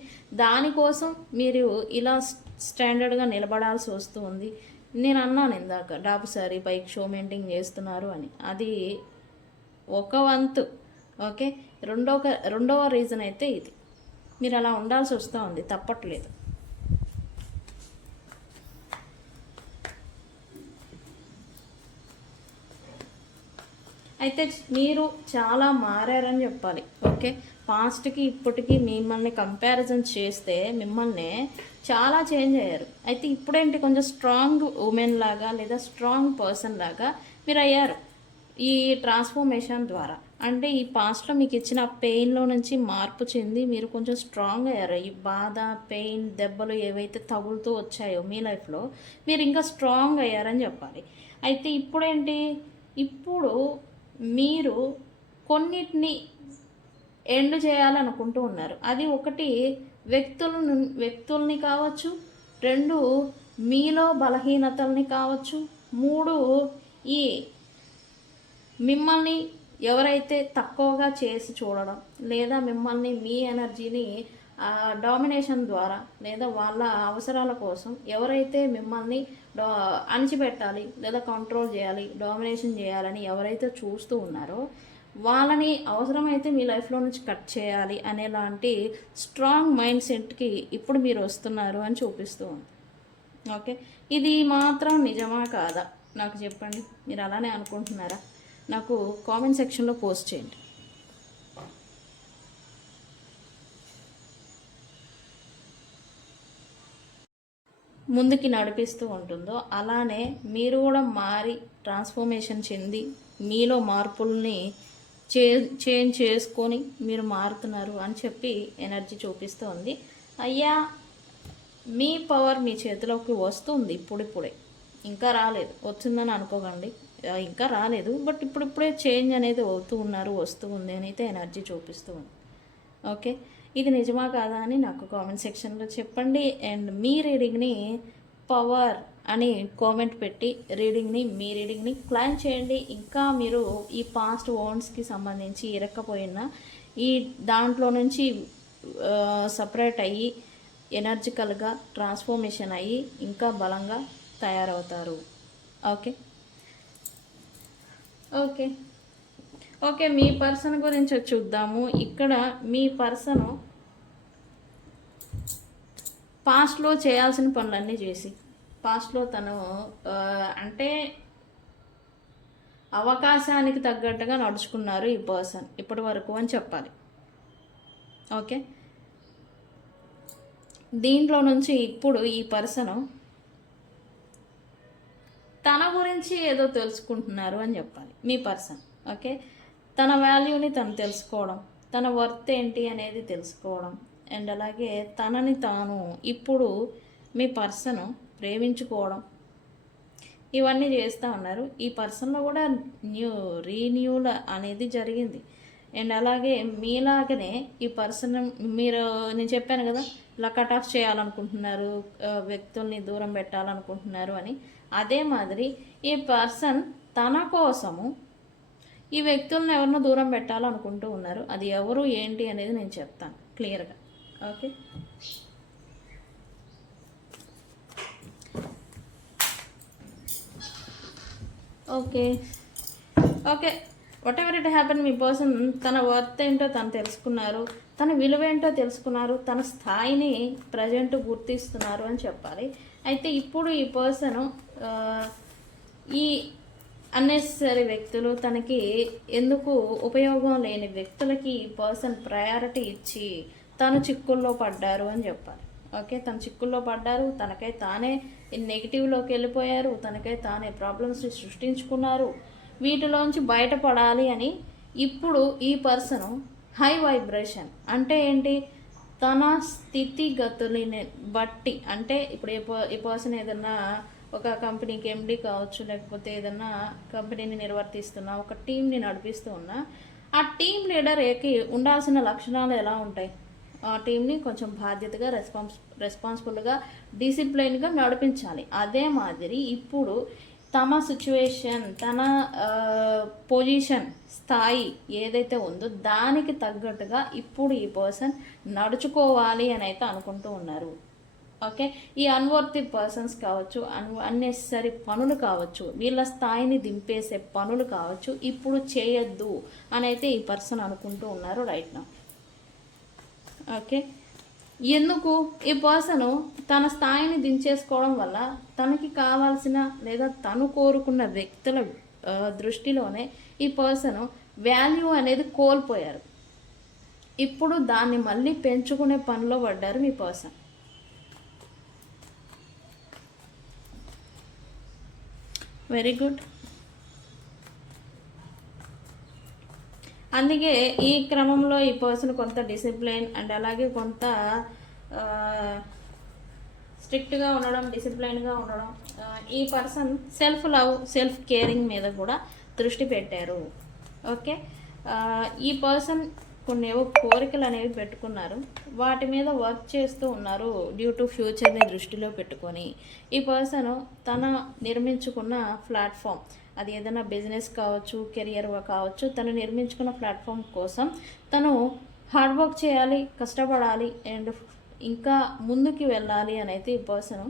దానికోసం మీరు ఇలా స్టాండర్డ్గా నిలబడాల్సి వస్తూ ఉంది. నేను అన్నాను ఇందాక డాబుసారి బైక్ షో మెయింటింగ్ చేస్తున్నారు అని, అది ఒక వంతు. ఓకే, రెండవ రీజన్ అయితే ఇది, మీరు అలా ఉండాల్సి వస్తూ ఉంది, తప్పట్లేదు. అయితే మీరు చాలా మారారని చెప్పాలి. ఓకే, పాస్ట్కి ఇప్పటికీ మిమ్మల్ని కంపారిజన్ చేస్తే మిమ్మల్ని చాలా చేంజ్ అయ్యారు. అయితే ఇప్పుడేంటి కొంచెం స్ట్రాంగ్ ఉమెన్ లాగా లేదా స్ట్రాంగ్ పర్సన్ లాగా మీరు అయ్యారు. ఈ ట్రాన్స్ఫర్మేషన్ ద్వారా అంటే ఈ పాస్ట్లో మీకు ఇచ్చిన పెయిన్లో నుంచి మార్పు చెంది మీరు కొంచెం స్ట్రాంగ్ అయ్యారు. ఈ బాధ, పెయిన్, దెబ్బలు ఏవైతే తగులుతూ వచ్చాయో మీ లైఫ్లో మీరు ఇంకా స్ట్రాంగ్ అయ్యారని చెప్పాలి. అయితే ఇప్పుడేంటి, ఇప్పుడు మీరు కొన్నిటిని ఎండ్ చేయాలనుకుంటూ ఉన్నారు. అది ఒకటి వ్యక్తుల్ని కావచ్చు, 2 మీలో బలహీనతల్ని కావచ్చు, 3 ఈ మిమ్మల్ని ఎవరైతే తక్కువగా చేసి చూడడం లేదా మిమ్మల్ని మీ ఎనర్జీని డామినేషన్ ద్వారా లేదా వాళ్ళ అవసరాల కోసం ఎవరైతే మిమ్మల్ని అణిచిపెట్టాలి లేదా కంట్రోల్ చేయాలి, డామినేషన్ చేయాలని ఎవరైతే చూస్తూ ఉన్నారో వాళ్ళని అవసరమైతే మీ లైఫ్లో నుంచి కట్ చేయాలి అనేలాంటి స్ట్రాంగ్ మైండ్ సెట్కి ఇప్పుడు మీరు వస్తున్నారు అని చూపిస్తూ ఉంది. ఓకే, ఇది మాత్రం నిజమా కాదా నాకు చెప్పండి. మీరు అలానే అనుకుంటున్నారా? నాకు కామెంట్ సెక్షన్లో పోస్ట్ చేయండి. ముందుకి నడిపిస్తూ ఉంటుందో అలానే మీరు కూడా మారి ట్రాన్స్ఫర్మేషన్ చెంది మీలో మార్పుల్ని చేంజ్ చేసుకొని మీరు మారుతున్నారు అని చెప్పి ఎనర్జీ చూపిస్తూ ఉంది. అయ్యా, మీ పవర్ మీ చేతిలోకి వస్తుంది ఇప్పుడిప్పుడే, ఇంకా రాలేదు. వచ్చిందని అనుకోకండి, ఇంకా రాలేదు. బట్ ఇప్పుడిప్పుడే చేంజ్ అనేది వస్తూ ఉంది అని అయితే ఎనర్జీ చూపిస్తూ ఉంది. ఓకే, ఇది నిజమా కాదా అని నాకు కామెంట్ సెక్షన్లో చెప్పండి. అండ్ మీ రీడింగ్ని పవర్ అని కామెంట్ పెట్టి మీ రీడింగ్ని క్లైమ్ చేయండి. ఇంకా మీరు ఈ పాస్ట్ ఓన్స్కి సంబంధించి ఇరక్కపోయిన ఈ దాంట్లో నుంచి సపరేట్ అయ్యి ఎనర్జికల్గా ట్రాన్స్ఫర్మేషన్ అయ్యి ఇంకా బలంగా తయారవుతారు. ఓకే ఓకే ఓకే మీ పర్సన్ గురించి చూద్దాము. ఇక్కడ మీ పర్సను పాస్ట్లో చేయాల్సిన పనులన్నీ చేసి పాస్ట్లో తను అంటే అవకాశానికి తగ్గట్టుగా నడుచుకున్నారు ఈ పర్సన్ ఇప్పటి వరకు అని చెప్పాలి. ఓకే, దీంట్లో నుంచి ఇప్పుడు ఈ పర్సను తన గురించి ఏదో తెలుసుకుంటున్నారు అని చెప్పాలి మీ పర్సన్. ఓకే, తన వాల్యూని తను తెలుసుకోవడం, తన వర్త్ ఏంటి అనేది తెలుసుకోవడం, అండ్ అలాగే తనని తాను ఇప్పుడు మీ పర్సను ప్రేమించుకోవడం, ఇవన్నీ చేస్తూ ఉన్నారు. ఈ పర్సన్లో కూడా రీన్యూల్ అనేది జరిగింది. అండ్ అలాగే మీలాగనే ఈ పర్సన్ నేను చెప్పాను కదా, ఇలా కట్ ఆఫ్ చేయాలనుకుంటున్నారు, వ్యక్తుల్ని దూరం పెట్టాలనుకుంటున్నారు అని. అదే మాదిరి ఈ పర్సన్ తన కోసము ఈ వ్యక్తులను ఎవరినో దూరం పెట్టాలనుకుంటూ ఉన్నారు. అది ఎవరు ఏంటి అనేది నేను చెప్తాను క్లియర్గా. Okay, okay okay what ever it happen, me person తన వర్త్ ఏంటో తను తెలుసుకున్నారు, తన విలువ ఏంటో తెలుసుకున్నారు, తన స్థాయిని ప్రజెంట్ గుర్తిస్తున్నారు అని చెప్పాలి. అయితే ఇప్పుడు ఈ పర్సను ఈ అన్నెసరీ వ్యక్తులు, తనకి ఎందుకు ఉపయోగం లేని వ్యక్తులకి ఈ పర్సన్ ప్రయారిటీ ఇచ్చి తను చిక్కుల్లో పడ్డారు అని చెప్పాలి. ఓకే, తను చిక్కుల్లో పడ్డారు, తనకై తానే నెగిటివ్లోకి వెళ్ళిపోయారు, తనకై తానే ప్రాబ్లమ్స్ని సృష్టించుకున్నారు. వీటిలోంచి బయటపడాలి అని ఇప్పుడు ఈ పర్సను హై వైబ్రేషన్ అంటే ఏంటి, తన స్థితిగతులని బట్టి, అంటే ఇప్పుడు ఈ పర్సన్ ఏదన్నా ఒక కంపెనీకి ఎండి కావచ్చు, లేకపోతే ఏదన్నా కంపెనీని నిర్వర్తిస్తున్నా, ఒక టీంని నడిపిస్తూ ఉన్నా, ఆ టీం లీడర్కి ఉండాల్సిన లక్షణాలు ఎలా ఉంటాయి, ఆ టీంని కొంచెం బాధ్యతగా రెస్పాన్సిబుల్గా డిసిప్లైన్గా నడిపించాలి. అదే మాదిరి ఇప్పుడు తమ సిచ్యువేషన్, తన పొజిషన్, స్థాయి ఏదైతే ఉందో దానికి తగ్గట్టుగా ఇప్పుడు ఈ పర్సన్ నడుచుకోవాలి అని అయితే అనుకుంటూ ఉన్నారు. ఓకే, ఈ అన్వర్తి పర్సన్స్ కావచ్చు, అన్నెసరీ పనులు కావచ్చు, వీళ్ళ స్థాయిని దింపేసే పనులు కావచ్చు, ఇప్పుడు చేయొద్దు అని అయితే ఈ పర్సన్ అనుకుంటూ ఉన్నారు రైట్ నౌ. ఓకే, ఎందుకు ఈ పర్సను తన స్థాయిని దించేసుకోవడం వల్ల తనకి కావాల్సిన లేదా తను కోరుకున్న వ్యక్తుల దృష్టిలోనే ఈ పర్సను వాల్యూ అనేది కోల్పోయారు. ఇప్పుడు దాన్ని మళ్ళీ పెంచుకునే పనిలో పడ్డారు మీ పర్సన్. Very good. అందుకే ఈ క్రమంలో ఈ పర్సన్ కొంత డిసిప్లిన్ అండ్ అలాగే కొంత స్ట్రిక్ట్గా ఉండడం, డిసిప్లైన్గా ఉండడం, ఈ person self love, self caring మీద కూడా దృష్టి పెట్టారు. ఓకే, ఈ పర్సన్ కొన్ని ఏవో కోరికలు అనేవి పెట్టుకున్నారు, వాటి మీద వర్క్ చేస్తూ ఉన్నారు డ్యూ టు ఫ్యూచర్ని దృష్టిలో పెట్టుకొని. ఈ పర్సన్ తన నిర్మించుకున్న ప్లాట్ఫామ్, అది ఏదైనా బిజినెస్ కావచ్చు, కెరియర్ కావచ్చు, తను నిర్మించుకున్న ప్లాట్ఫామ్ కోసం తను హార్డ్ వర్క్ చేయాలి, కష్టపడాలి అండ్ ఇంకా ముందుకు వెళ్ళాలి అని అయితే ఈ పర్సన్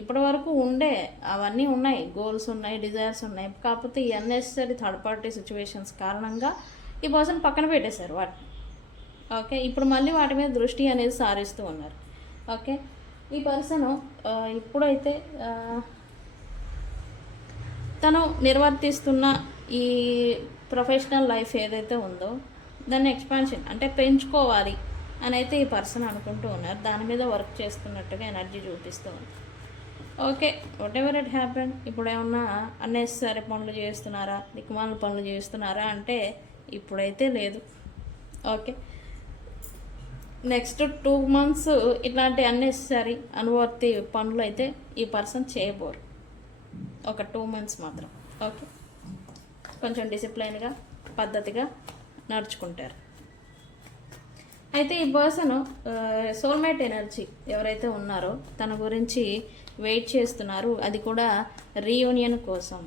ఇప్పటి వరకు ఉండే అవన్నీ ఉన్నాయి, గోల్స్ ఉన్నాయి, డిజైర్స్ ఉన్నాయి. కాకపోతే ఈ అన్నెసరీ థర్డ్ పార్టీ సిచ్యువేషన్స్ కారణంగా ఈ పర్సన్ పక్కన పెట్టేశారు వాటిని. ఓకే, ఇప్పుడు మళ్ళీ వాటి మీద దృష్టి అనేది సారిస్తూ ఉన్నారు. ఓకే, ఈ పర్సన్ ఇప్పుడైతే తను నిర్వర్తిస్తున్న ఈ ప్రొఫెషనల్ లైఫ్ ఏదైతే ఉందో దాన్ని ఎక్స్పాన్షన్ అంటే పెంచుకోవాలి అని అయితే ఈ పర్సన్ అనుకుంటూ ఉన్నారు. దాని మీద వర్క్ చేస్తున్నట్టుగా ఎనర్జీ చూపిస్తూ ఉంది. Okay, what ever it happen. ఇప్పుడు ఏమన్నా అన్నెసరీ పనులు చేస్తున్నారా, దిక్కుమాల పనులు చేస్తున్నారా అంటే ఇప్పుడైతే లేదు. ఓకే, నెక్స్ట్ 2 months ఇట్లాంటి అన్నెసరీ అనువర్తి పనులు అయితే ఈ పర్సన్ చేయబోరు. ఒక 2 months మాత్రం. ఓకే, కొంచెం డిసిప్లైన్గా పద్ధతిగా నడుచుకుంటారు. అయితే ఈ పర్సన్ సోల్మేట్ ఎనర్జీ ఎవరైతే ఉన్నారో తన గురించి వెయిట్ చేస్తున్నారు, అది కూడా రీయూనియన్ కోసం.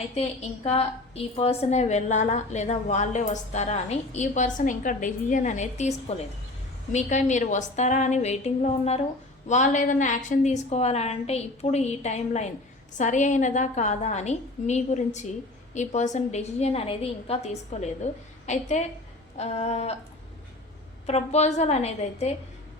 అయితే ఇంకా ఈ పర్సనే వెళ్ళాలా లేదా వాళ్ళే వస్తారా అని ఈ పర్సన్ ఇంకా డెసిజన్ అనేది తీసుకోలేదు. మీకై మీరు వస్తారా అని వెయిటింగ్లో ఉన్నారు. వాళ్ళు ఏదైనా యాక్షన్ తీసుకోవాలంటే ఇప్పుడు ఈ టైం లైన్ సరి అయినదా కాదా అని మీ గురించి ఈ పర్సన్ డెసిజన్ అనేది ఇంకా తీసుకోలేదు. అయితే ప్రపోజల్ అనేది అయితే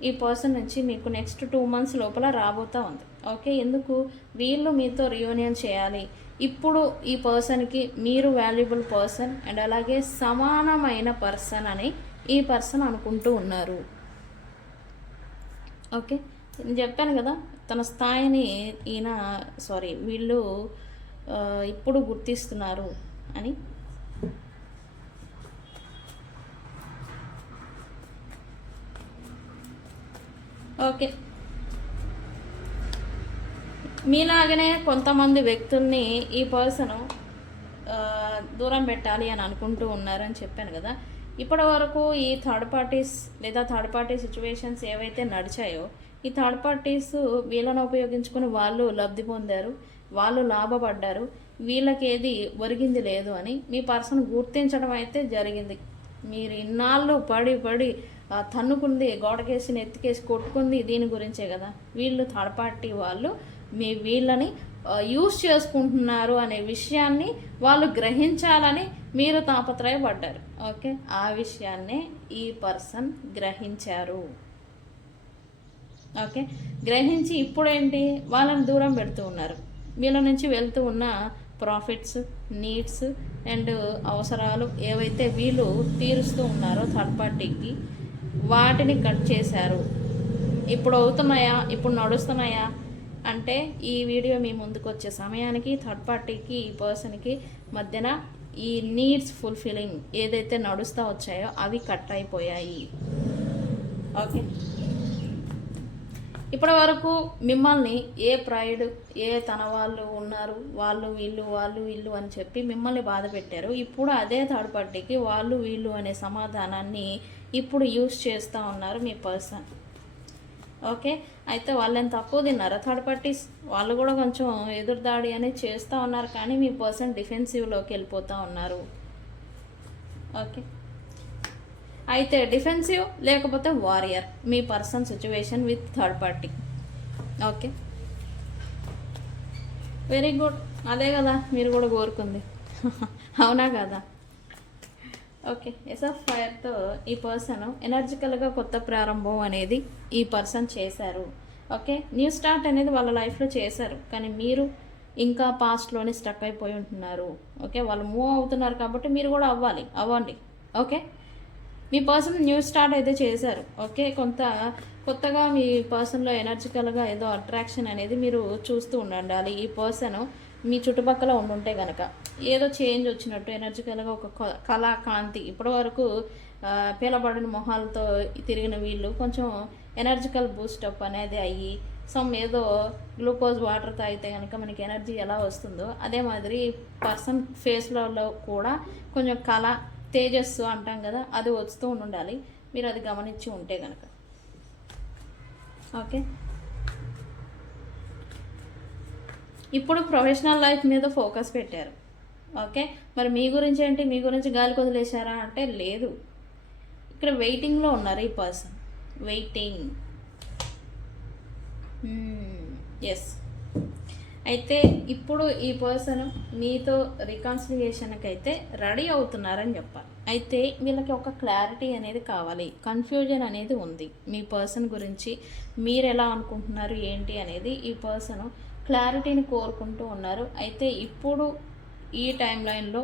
ఈ పర్సన్ నుంచి మీకు నెక్స్ట్ 2 months లోపల రాబోతూ ఉంది. ఓకే, ఎందుకు వీళ్ళు మీతో రియూనియన్ చేయాలి. ఇప్పుడు ఈ పర్సన్కి మీరు వాల్యుబుల్ పర్సన్ అండ్ అలాగే సమానమైన పర్సన్ అని ఈ పర్సన్ అనుకుంటూ ఉన్నారు. ఓకే, నేను చెప్పాను కదా తన స్థాయిని వీళ్ళు ఇప్పుడు గుర్తిస్తున్నారు అని. ఓకే, మీలాగనే కొంతమంది వ్యక్తుల్ని ఈ పర్సను దూరం పెట్టాలి అని అనుకుంటూ ఉన్నారని చెప్పాను కదా. ఇప్పటి వరకు ఈ థర్డ్ పార్టీస్ లేదా థర్డ్ పార్టీ సిచ్యువేషన్స్ ఏవైతే నడిచాయో ఈ థర్డ్ పార్టీస్ వీళ్ళను ఉపయోగించుకుని వాళ్ళు లబ్ధి పొందారు, వాళ్ళు లాభపడ్డారు, వీళ్ళకి ఏది ఒరిగింది లేదు అని మీ పర్సన్ గుర్తించడం అయితే జరిగింది. మీరు ఇన్నాళ్ళు పడి తన్నుకుంది, గోడకేసి నెత్తికేసి కొట్టుకుంది దీని గురించే కదా. వీళ్ళు థర్డ్ పార్టీ వాళ్ళు వీళ్ళని యూజ్ చేసుకుంటున్నారు అనే విషయాన్ని వాళ్ళు గ్రహించాలని మీరు తాపత్రయపడ్డారు. ఓకే, ఆ విషయాన్నే ఈ పర్సన్ గ్రహించారు. ఓకే, గ్రహించి ఇప్పుడేంటి వాళ్ళని దూరం పెడుతూ ఉన్నారు. వీళ్ళ నుంచి వెళ్తూ ఉన్న ప్రాఫిట్స్, నీడ్స్ అండ్ అవసరాలు ఏవైతే వీళ్ళు తీరుస్తూ ఉన్నారో థర్డ్ పార్టీకి వాటిని కట్ చేశారు. ఇప్పుడు అవుతున్నాయా, ఇప్పుడు నడుస్తున్నాయా అంటే ఈ వీడియో మీ ముందుకు వచ్చే సమయానికి థర్డ్ పార్టీకి ఈ పర్సన్కి మధ్యన ఈ నీడ్స్ ఫుల్ఫిల్లింగ్ ఏదైతే నడుస్తూ వచ్చాయో అవి కట్ అయిపోయాయి. ఓకే, ఇప్పటి వరకు మిమ్మల్ని ఏ ప్రైడ్, ఏ తన వాళ్ళు ఉన్నారు, వాళ్ళు వీళ్ళు అని చెప్పి మిమ్మల్ని బాధ పెట్టారు. ఇప్పుడు అదే థర్డ్ పార్టీకి వాళ్ళు వీళ్ళు అనే సమాధానాన్ని ఇప్పుడు యూజ్ చేస్తూ ఉన్నారు మీ పర్సన్. ఓకే, అయితే వాళ్ళని తక్కువ తిన్నారా థర్డ్ పార్టీస్? వాళ్ళు కూడా కొంచెం ఎదురుదాడి అనేది చేస్తూ ఉన్నారు, కానీ మీ పర్సన్ డిఫెన్సివ్లోకి వెళ్ళిపోతూ ఉన్నారు. ఓకే, అయితే డిఫెన్సివ్ లేకపోతే వారియర్ మీ person situation with third party. Okay, very good. అదే కదా మీరు కూడా కోరుకుంది, అవునా కదా? ఓకే, ఎస్ ఆఫ్ ఫైర్తో ఈ పర్సన్ ఎనర్జికల్గా కొత్త ప్రారంభం అనేది ఈ పర్సన్ చేశారు. ఓకే, న్యూ స్టార్ట్ అనేది వాళ్ళ లైఫ్లో చేశారు, కానీ మీరు ఇంకా పాస్ట్లోనే స్టక్ అయిపోయి ఉంటున్నారు. ఓకే, వాళ్ళు మూవ్ అవుతున్నారు కాబట్టి మీరు కూడా అవ్వండి. ఓకే, మీ పర్సన్ న్యూ స్టార్ట్ అయితే చేశారు. ఓకే, కొత్తగా మీ పర్సన్లో ఎనర్జికల్గా ఏదో అట్రాక్షన్ అనేది మీరు చూస్తూ ఉండాలి. ఈ పర్సన్ మీ చుట్టుపక్కల ఉండుంటే కనుక ఏదో చేంజ్ వచ్చినట్టు ఎనర్జికల్గా ఒక కళా కాంతి ఇప్పటి వరకు పీలబడిన మొహాలతో తిరిగిన వీళ్ళు కొంచెం ఎనర్జికల్ బూస్టప్ అనేది అయ్యి ఏదో గ్లూకోజ్ వాటర్ తాగితే కనుక మనకి ఎనర్జీ ఎలా వస్తుందో అదే మాదిరి పర్సన్ ఫేస్లలో కూడా కొంచెం కళ తేజస్సు అంటాం కదా, అది వస్తూ ఉండాలి. మీరు అది గమనించి ఉంటే కనుక ఓకే. ఇప్పుడు ప్రొఫెషనల్ లైఫ్ మీద ఫోకస్ పెట్టారు. ఓకే, మరి మీ గురించి ఏంటి, మీ గురించి గాలి వదిలేశారా అంటే లేదు. ఇక్కడ వెయిటింగ్లో ఉన్నారు ఈ పర్సన్, వెయిటింగ్. ఎస్, అయితే ఇప్పుడు ఈ పర్సన్ మీతో రికాన్సిలియేషన్కి అయితే రెడీ అవుతున్నారని చెప్పాలి. అయితే వీళ్ళకి ఒక క్లారిటీ అనేది కావాలి, కన్ఫ్యూజన్ అనేది ఉంది మీ పర్సన్ గురించి. మీరు ఎలా అనుకుంటున్నారు ఏంటి అనేది ఈ పర్సన్ క్లారిటీని కోరుకుంటూ ఉన్నారు. అయితే ఇప్పుడు ఈ టైం లైన్లో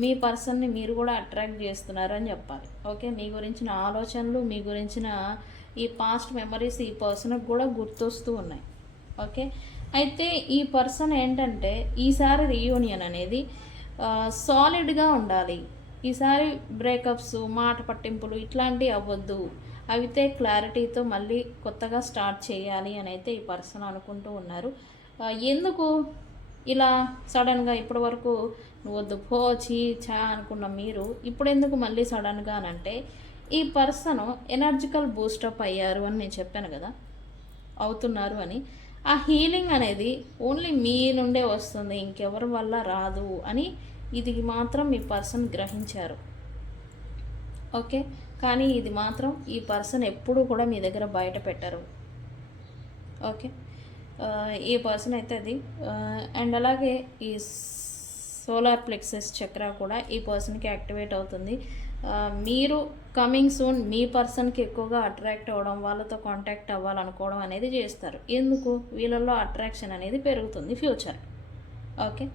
మీ పర్సన్ని మీరు కూడా అట్రాక్ట్ చేస్తున్నారు అని చెప్పాలి. ఓకే, మీ గురించిన ఆలోచనలు, మీ గురించిన ఈ పాస్ట్ మెమరీస్ ఈ పర్సన్కి కూడా గుర్తొస్తూ ఉన్నాయి. ఓకే, అయితే ఈ పర్సన్ ఏంటంటే ఈసారి రీయూనియన్ అనేది సాలిడ్గా ఉండాలి. ఈసారి బ్రేకప్స్, మాట పట్టింపులు ఇట్లాంటివి అవ్వద్దు. అవితే క్లారిటీతో మళ్ళీ కొత్తగా స్టార్ట్ చేయాలి అని అయితే ఈ పర్సన్ అనుకుంటూ ఉన్నారు. ఎందుకు ఇలా సడన్గా ఇప్పటి వరకు నువ్వు వద్దు పో చా అనుకున్న మీరు ఇప్పుడు ఎందుకు మళ్ళీ సడన్గా అని అంటే ఈ పర్సన్ ఎనర్జికల్ బూస్టప్ అయ్యారు అని నేను చెప్పాను కదా, అవుతున్నారు అని. ఆ హీలింగ్ అనేది ఓన్లీ మీ నుండే వస్తుంది, ఇంకెవరి వల్ల రాదు అని ఇది మాత్రం మీ పర్సన్ గ్రహించారు. ఓకే, కానీ ఇది మాత్రం ఈ పర్సన్ ఎప్పుడూ కూడా మీ దగ్గర బయట పెట్టరు. ఓకే, ఈ పర్సన్ అయితే అది. అండ్ అలాగే ఈ సోలార్ ప్లెక్సస్ చక్ర కూడా ఈ పర్సన్కి యాక్టివేట్ అవుతుంది. మీరు కమింగ్ సూన్ మీ పర్సన్కి ఎక్కువగా అట్రాక్ట్ అవ్వడం, వాళ్ళతో కాంటాక్ట్ అవ్వాలనుకోవడం అనేది చేస్తారు. ఎందుకు, వీళ్ళల్లో అట్రాక్షన్ అనేది పెరుగుతుంది ఫ్యూచర్. ఓకే,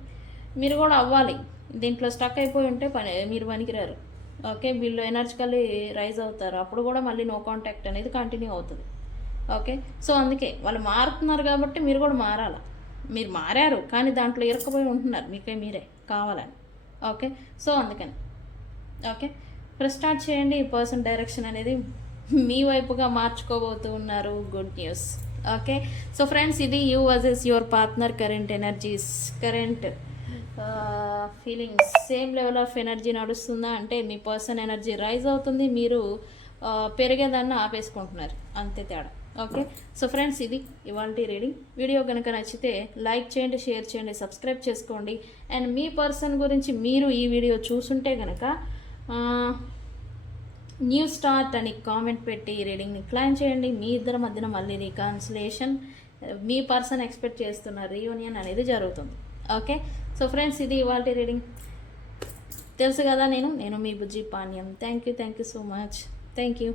మీరు కూడా అవ్వాలి. దీంట్లో స్టక్ అయిపోయి ఉంటే మీరు పనికిరారు. ఓకే, వీళ్ళు ఎనర్జికల్లీ రైజ్ అవుతారు, అప్పుడు కూడా మళ్ళీ నో కాంటాక్ట్ అనేది కంటిన్యూ అవుతుంది. ఓకే, సో అందుకే వాళ్ళు మారుతున్నారు కాబట్టి మీరు కూడా మారాలి. మీరు మారారు కానీ దాంట్లో ఇరకపోయి ఉంటున్నారు మీరే కావాలని. ఓకే, సో అందుకని ఓకే స్టార్ట్ చేయండి. ఈ పర్సన్ డైరెక్షన్ అనేది మీ వైపుగా మార్చుకోబోతూ ఉన్నారు. Good news. Okay, so friends, ఇది you versus your partner current energies, current feelings. Same level of energy నడుస్తుందా అంటే మీ పర్సన్ ఎనర్జీ రైజ్ అవుతుంది, మీరు పెరిగేదాన్ని ఆపేసుకుంటున్నారు, అంతే తేడా. ఓకే, సో ఫ్రెండ్స్, ఇది ఇవాల్టి రీడింగ్. వీడియో కనుక నచ్చితే లైక్ చేయండి, షేర్ చేయండి, సబ్స్క్రైబ్ చేసుకోండి. అండ్ మీ పర్సన్ గురించి మీరు ఈ వీడియో చూసుంటే కనుక న్యూ స్టార్ట్ అని కామెంట్ పెట్టి రీడింగ్ని క్లైమ్ చేయండి. మీ ఇద్దరి మధ్యన మళ్ళీ రీకాన్సిలేషన్, మీ పర్సన్ ఎక్స్పెక్ట్ చేస్తున్న రీయూనియన్ అనేది జరుగుతుంది. ఓకే, సో ఫ్రెండ్స్, ఇది ఇవాల్టి రీడింగ్. తెలుసు కదా, నేను మీ Bujji Panyam. Thank you so much. Thank you.